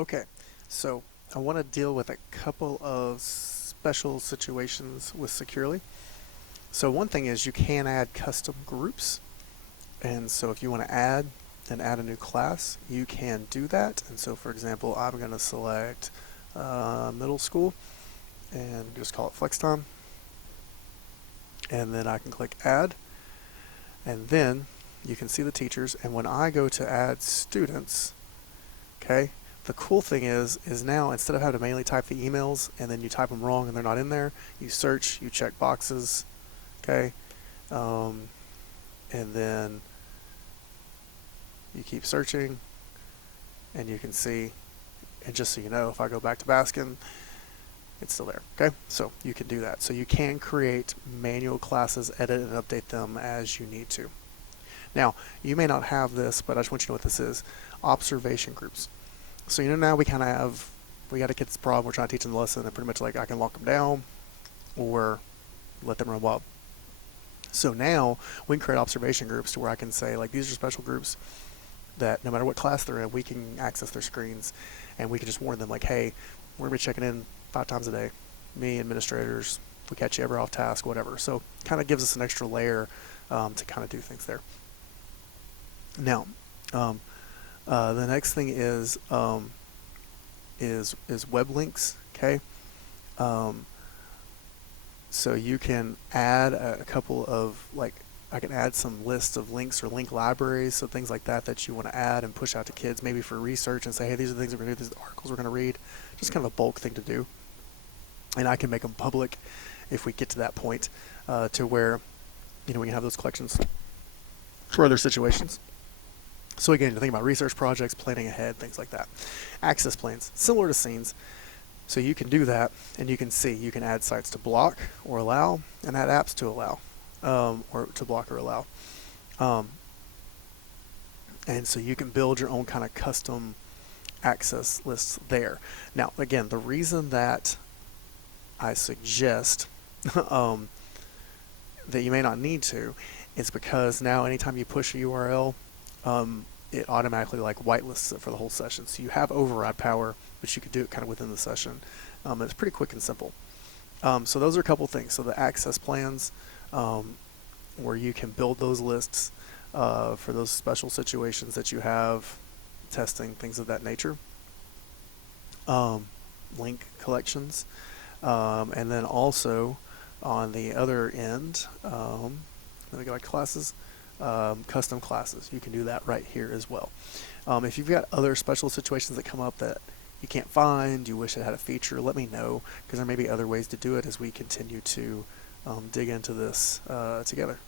Okay, so I want to deal with a couple of special situations with Securely. So one thing is you can add custom groups, and so if you want to add a new class, you can do that. And so for example, I'm going to select middle school and just call it flex time, and then I can click add, and then you can see the teachers. And when I go to add students, okay, the cool thing is now instead of having to manually type the emails and then you type them wrong and they're not in there, you search, you check boxes, okay, and then you keep searching, and you can see. And just so you know, if I go back to Baskin, it's still there. Okay, so you can do that. So you can create manual classes, edit and update them as you need to. Now, you may not have this, but I just want you to know what this is. Observation groups. So now we kind of have, we got a kid's problem, we're trying to teach them the lesson, and pretty much like I can lock them down or let them run wild. So now we can create observation groups to where I can say, like, these are special groups that no matter what class they're in, we can access their screens, and we can just warn them, like, hey, we're going to be checking in 5 times a day. Me, administrators, if we catch you ever off task, whatever. So kind of gives us an extra layer to kind of do things there. Now, the next thing is web links. Okay, so you can add a couple of, like, I can add some lists of links or link libraries, so things like that that you want to add and push out to kids, maybe for research, and say, hey, these are the things we're going to do, these are the articles we're going to read. Just kind of a bulk thing to do, and I can make them public if we get to that point, to where we can have those collections for other situations. So again, you think about research projects, planning ahead, things like that. Access plans, similar to scenes. So you can do that, and you can see, you can add sites to block or allow, and add apps to allow, or to block or allow. And so you can build your own kind of custom access lists there. Now, again, the reason that I suggest that you may not need to is because now anytime you push a URL, it automatically like whitelists it for the whole session. So you have override power, but you could do it kind of within the session. It's pretty quick and simple. So those are a couple things. So the access plans, where you can build those lists for those special situations that you have, testing, things of that nature. Link collections, and then also on the other end, let me go back to classes. Custom classes. You can do that right here as well. If you've got other special situations that come up that you can't find, you wish it had a feature, let me know, because there may be other ways to do it as we continue to dig into this together.